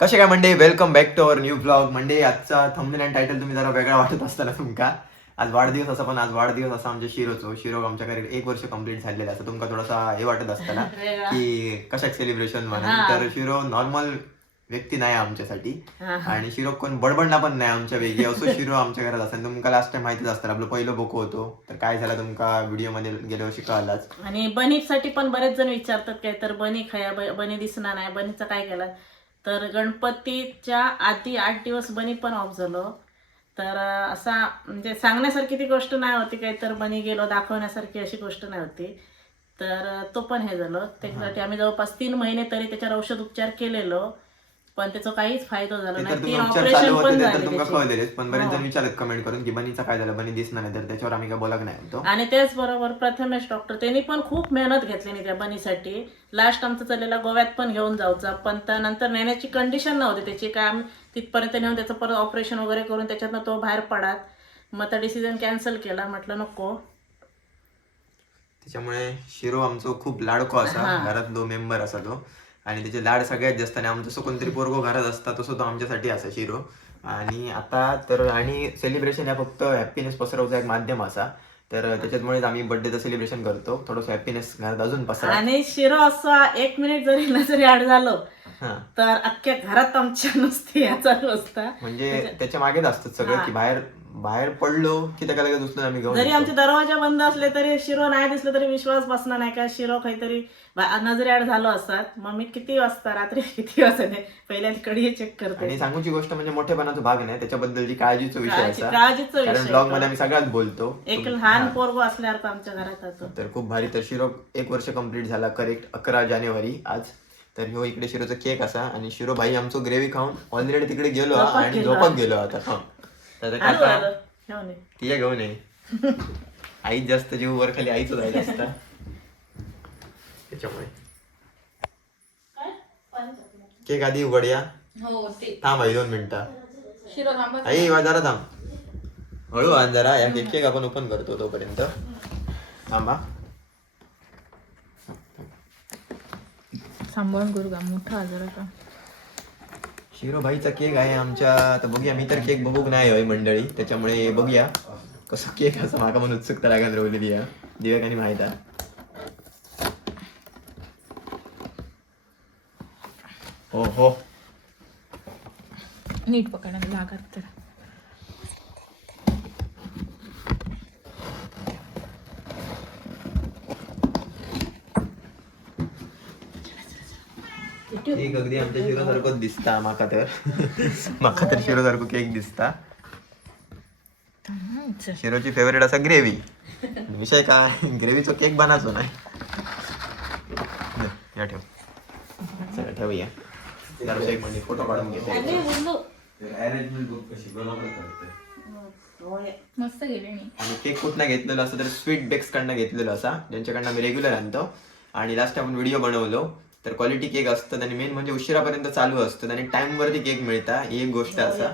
कसे काय मंडे, welcome back to our new blog. मंडे आजचा थंबनेल आणि टायटल तुम्ही जरा वेगळा वाटत असताना तुमका आज वाढदिवस असा, पण आज वाढदिवस असा आमच्या शिरो आमच्या घरी 1 वर्ष कंप्लीट झालेलं असं तुमका थोडासा हे वाटत असताना की कशाक सेलिब्रेशन म्हणून. तर शिरो नॉर्मल व्यक्ती नाही आमच्यासाठी आणि शिरो कोण बडबडना पण नाही आमच्या वेगळी असो. शिरो आमच्या घरात असताना तुमका लास्ट टाइम माहितीच असतं आपलं पहिलं बोको होतो तर काय झालं तुमका व्हिडिओ मध्ये गेल्यावर शिकायलाच. आणि बनीसाठी पण बरेच जण विचारतात काय तर बनी खाया बनी दिसणार नाही, बनीचं काय केलं. तर गणपतीच्या आधी 8 दिवस बनी पण ऑफ झालो. तर असा म्हणजे सांगण्यासारखी ती गोष्ट नाही होती, काही तर बनी गेलो दाखवण्यासारखी अशी गोष्ट नाही होती. तर तो पण हे झालं. त्याच्यासाठी आम्ही जवळपास 3 महिने तरी त्याच्यावर औषध उपचार केलेलो, पण त्याचा काहीच फायदा झाला नाही. 3 ऑपरेशन पण झाले तुमका त्याचे. कळलेच, पण बरेच जण विचारत कमेंट करून की बनीचा काय झालं, बनी दिसणार नाही. तर त्याच्यावर आम्ही काय बोलत नाही होतो. आणि त्याचबरोबर प्रथमेश डॉक्टर त्यांनी पण खूप मेहनत घेतली त्या बनीसाठी. लास्ट आमचं चाललेला गोव्यात पण घेऊन जायचा, पण त्यानंतर नेण्याची कंडिशन नव्हती त्याची, काय आम्ही तिथपर्यंत नेऊन त्याचं परत ऑपरेशन वगैरे करून त्याच्यातनं तो बाहेर पडात. मग त्या डिसिजन कॅन्सल केला, म्हटलं नको. त्याच्यामुळे शिरो आमचो खूप लाडको असा, घरातलो मेंबर असा तो, आणि त्याचे लाड सगळ्यात जास्त. आणि आमचं कोणतरी पोरगो घरात असता तसं तो आमच्यासाठी असा शिरो. आणि आता तर आणि सेलिब्रेशन या फक्त हॅपीनेस पसरवचा एक माध्यम असा, तर त्याच्यामुळेच आम्ही बर्थडेचं सेलिब्रेशन करतो. थोडंसं हॅपीनेस घरात अजून पसरा. आणि शिरो असा 1 मिनिट जरी नजरी आड झालो तर अख्ख्या घरात आमच्या नुसती या चालू असता. म्हणजे त्याच्या मागेच असतात सगळं की बाहेर बाहेर पडलो की त्याला लगेच उचलून आम्ही घेऊन जरी येतो. आमचे दरवाजा बंद असले तरी शिरो नाही दिसलं तरी विश्वास बसणार नाही का शिरो काहीतरी नजरेआड झालो असतात. मग मी किती वाजता रात्री किती वाजता पहिल्या कडी चेक करते. आणि सांगूची गोष्ट म्हणजे मोठेपणाचा भाग नाही, त्याच्याबद्दलची काळजीचा विषय असा. काळजीचा कारण विषय ब्लॉग मध्ये आम्ही सगळ्यात बोलतो. एक लहान पोरगो असल्यासारखं आमच्या घरात होतो. तर खूप भारी. तर शिरो 1 वर्ष कंप्लीट झाला करेक्ट 11 जानेवारी आज. तर ह्यो इकडे शिरोचा केक असा, आणि शिरो भाई आमचं ग्रेव्ही खाऊन ऑलरेडी तिकडे गेलो आणि झोपाक गेलो आता. तर ती घेऊन ये आईच जास्त जीव वर खाली आईच जायचं असतं त्याच्यामुळे. केक आधी उघडूया. थांब आई 2 मिनिटं. आई जरा थांब, हळू आण जरा. या केक आपण ओपन करतो तोपर्यंत थांबा. सांभाळून करू का, मोठा आजाराचा शिरो भाईचा केक आहे आमच्या. तर बघूया, मी तर केक बघूक नाही होय मंडळी, त्याच्यामुळे बघूया कसं केक असं. माका पण उत्सुकता लागत राहिलेली आहे. दिव्याकानी माहित आहे. हो हो, नीट पकडायला लागत तर. केक अगदी आमच्या शिरोसारखंच दिसता माका तर. माका तर शिरोसारखं केक दिसता. शिरोची फेवरेट असा ग्रेव्ही. विषय काय, ग्रेव्हीचा केक बनायचो नाही. या ठेव, चला ठेवूया. एक मिनिट फोटो काढून घेते. मस्त गेले. आणि केक कुठनं घेतलेलं असं तर स्वीट बेक्स कडनं घेतलेलं असा, ज्यांच्याकडनं आम्ही रेग्युलर आणतो. आणि लास्ट आपण व्हिडिओ बनवलो तर क्वालिटी केक असतात, आणि मेन म्हणजे उशिरापर्यंत चालू असतात आणि टाइम वरती केक मिळता, ही एक गोष्ट असा.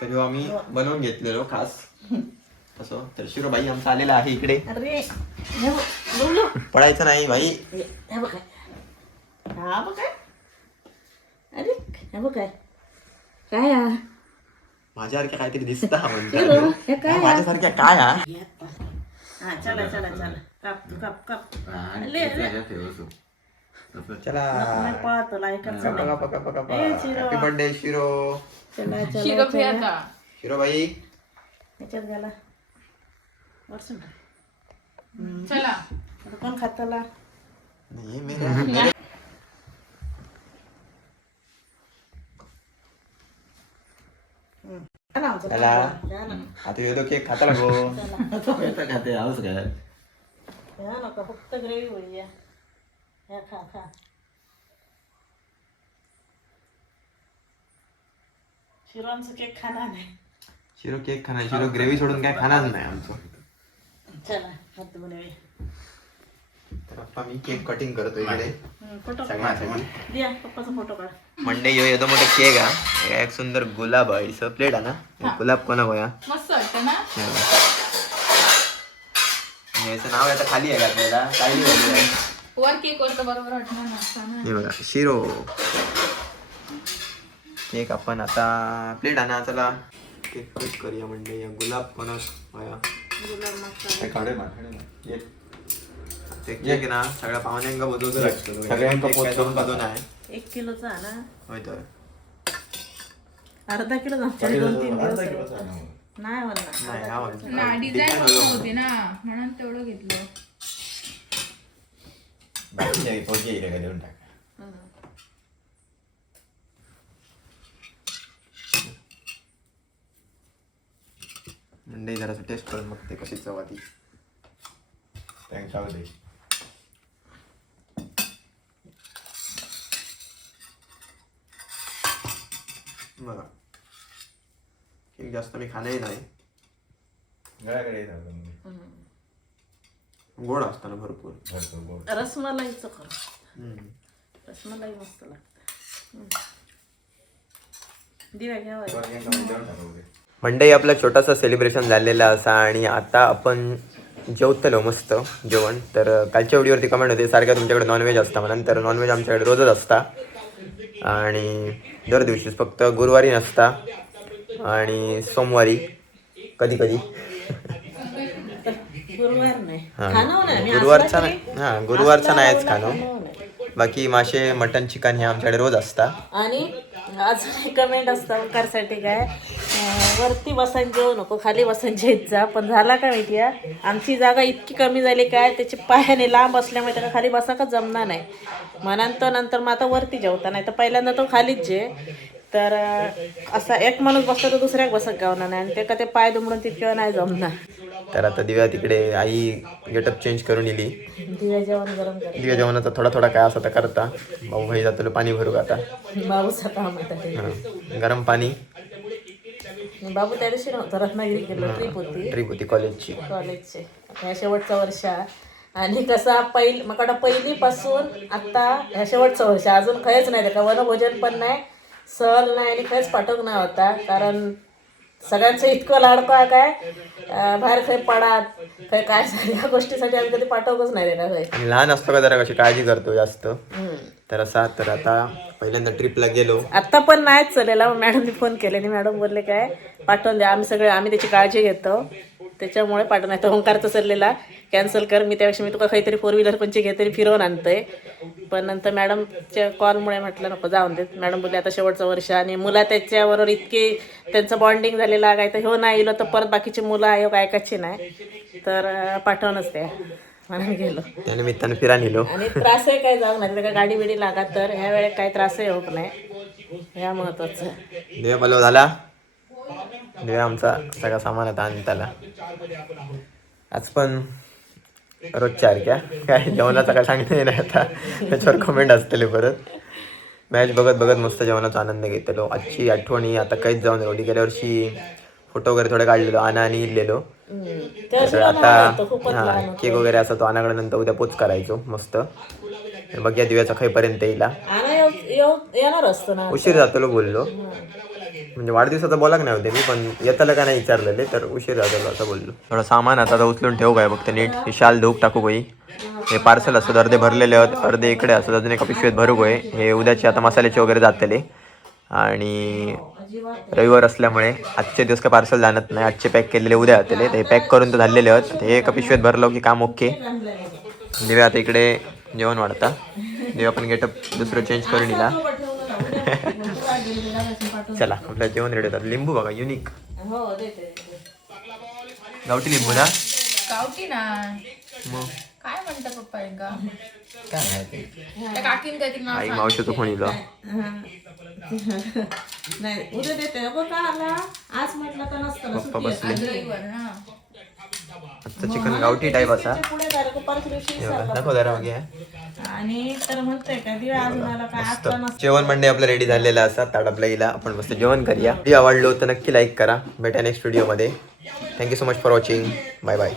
तर ह्यो आम्ही बनवून घेतलेलो खास असं. तर शिरो भाई आमचा आलेला आहे इकडे. अरे पडायचं नाही भाई. हे बघ काय, अरे हे बघ काय काय माझ्यासारख्या काहीतरी दिसता शिरो, हे काय आहे? माझ्यासारख्या काय हा. हा चला चला चला, काप काप काप. चला पळतो लायकाचं नाही. हॅपी बर्थडे शिरो. चला चला शिरो पे चला. आता. शिरो भाई याच्यात गेला वरसून. चला आता कोण खाताला. नाही मेरे. चला आता येतो केक खाता लागो. खाते आहोस काय. नका फक्त ग्रेव्ही होईल. या खा खा. शिरोंचं केक खाणार नाही. शिरो केक खाणार, शिरो ग्रेव्ही सोडून काय खाणार नाही आमचं. चला हात बनवे. तर आता मी केक कटिंग करतो इकडे फोटो सगळ्यांसाठी. द्या पप्पाचा फोटो काढ. मंडे यो येतो मोठा केक हा. एक सुंदर गुलाब आहे. इस प्लेट आहे ना, गुलाब कोणा गोया. मस्त वाटतं ना. याचं नाव आता खाली आहे आपल्याला. सायली वर केक वर तर बरोबर वाटणार नसता ना. हे बघा शिरो केक. आपण आता प्लेट आणा चला केक कट करूया. म्हणजे गुलाब फणस काय काढे ना ते केक ना सगळ्या पाहुण्यांका बदलतो लागतो. सगळ्यांका पोचवून बदलून आहे 1 किलोचा आला. होय तर अर्धा किलो आमच्याकडे 2-3 दिवस नाही म्हणणार. नाही हा ना डिझाईन होती ना म्हणून तेवढं घेतलं. देऊन टाका. म्हणजे जरासं टेस्ट करून मग ते कशी चव ती त्यांच्यावर बघा केक जास्त मी खाणंही नाही. गोड असताना भरपूर रसमलाईचं खरं रसमलाई मस्त लागतं. दिव्या घ्यावा. मंडई आपला छोटासा सेलिब्रेशन झालेला असा आणि आता आपण जेवतलो मस्त जेवण. तर कालच्या व्हिडिओवरती कमेंट होते सारख्या तुमच्याकडे नॉनव्हेज असता म्हणून. तर नॉनव्हेज आमच्याकडे रोजच असता आणि दर दिवशीच फक्त गुरुवारी नसता आणि सोमवारी कधी कधी. गुरुवार नाही गुरुवारचा नाही. हां गुरुवारचा नाहीच खाणं. बाकी मासे मटन चिकन हे आमच्याकडे रोज असता. आणि अजून एक कमेंट असतं ओंकारसाठी काय वरती बसून जेवू नको खाली बसून जेत जा. पण झाला का माहिती आहे आमची जागा इतकी कमी झाली काय त्याचे पायाने लांब असल्यामुळे त्याला खाली बसा का जमणार नाही. मग नंतर मग आता वरती जेवता नाही तर पहिल्यांदा तो खालीच जे. तर असा एक माणूस बसला तर दुसऱ्याक बसत गावणार नाही आणि ते का ते पाय दुमडून तितक्या नाही जमणार. तर आता दिव्या तिकडे आई गेटअप चेंज करून येली. दिव्या जेवण गरम कर. दिव्या जेवणाचा थोडा थोडा काय असं तर करता. भाऊ भाई जातो पाणी भरू आता. बाबूचा काम आता गरम पाणी. बाबू त्या दिवशी नव्हतं रत्नागिरी गेलो. ट्रिप होती कॉलेजची ह्या शेवटचं वर्ष. आणि कसा मग पहिलीपासून आता ह्या शेवटचं वर्ष अजून खयच नाही का वनभोजन पण नाही सहल नाही आणि खयच पाठवक नाही होता. कारण सगळ्यांचं इतकं लाडकं आहे काय बाहेर खय पडात खय काय सगळ्या गोष्टीसाठी आम्ही कधी पाठवतच नाही का खय. लहान असतो का जरा कशी काळजी करतो जास्त. तर आता पहिल्यांदा ट्रिपला गेलो. आता पण नाहीच चालेला. मॅडमने फोन केले आणि मॅडम बोलले काय पाठवून द्या आम्ही त्याची काळजी घेतो त्याच्यामुळे पाठवून नाही तर ओंकारचं चाललेला कॅन्सल कर मी त्यापेक्षा मी तुका काहीतरी 4 व्हीलर कोणची घेतरी फिरवून आणतोय. पण नंतर मॅडमच्या कॉलमुळे म्हटलं नको जाऊन देत. मॅडम बोलले आता शेवटचं वर्ष आणि मुलं त्याच्याबरोबर इतके त्यांचं बॉन्डिंग झालेला काय तर हो नाही इलो तर परत बाकीची मुलं आहे ऐकायची नाही तर पाठवूनच त्या म्हणून गेलो. त्यानिमित्तानं फिरा नेलो. आणि त्रासही काही जाऊ नाही त्या गाडी बिडी लागत तर ह्या वेळेत काही त्रासही होत नाही ह्या महत्वाचं. दिव्या बोलव झाला. दिव्या आमचा सगळा सामान आता आणताला. आज पण रोजच्या सारख्या काय जेवणाचा काय सांगता नाही आता त्याच्यावर कमेंट असतले. परत मॅच बघत बघत मस्त जेवणाचा आनंद घेतलो. आजची आठवणी आता काहीच जाऊन रोडी. गेल्या वर्षी फोटो वगैरे थोडे काढलेलो आणा आणि इलेलो. तर आता हां केक वगैरे असा तो आणाकडे नंतर उद्या पोच करायचो मस्त. बघ या दिव्याचा खाईपर्यंत येईला उशीर जातलो बोललो. म्हणजे वाढदिवसाचा बोलाक नाही होते मी पण येताला का नाही विचारलेले तर उशीर झालेलो असं बोललो. थोडं सामान आता उचलून ठेवू काय फक्त नीट. हे शाल धूक टाकू गई. हे पार्सल असतात अर्धे भरलेले आहेत अर्धे इकडे असतात अजून एका पिशवीत भरू गय. हे उद्याचे आता मसाल्याचे वगैरे जातले. आणि रविवार असल्यामुळे आजचे दिवस काय पार्सल जाणत नाही. आजचे पॅक केलेले उद्या जातले. ते पॅक करून तर झालेले आहेत. हे एका पिशवीत भरलो की काम ओके. दिव्या आता इकडे जेवण वाढता. दिव्या पण गेटअप दुसरं चेंज करून दिला. चला आपलं जेवण रेडी होतात. लिंबू बघा युनिक गावठी लिंबू ना. गावठी ना मग काय म्हणता पप्पा एकदा काय माहिती त्या काकीन काहीतरी नाव आई मावशीचं फोन येलो नाही उद्या देते बघ का आला आज म्हटलं तर नसतं पप्पा बसले. रविवार ना आजचं चिकन गावठी टाईप असा पुढे झालं परत दिवशी नको जरा बघ. आणि तर म्हणतोय का दिवा अजून आला काय आता नसतं. जेवण मंडे आपलं रेडी झालेलं असा. ताटापला येईल आपण मस्त जेवण करूया. व्हिडिओ आवडलो तर नक्की लाईक करा. भेटा नेक्स्ट व्हिडिओमध्ये. Thank you so much for watching. Bye bye.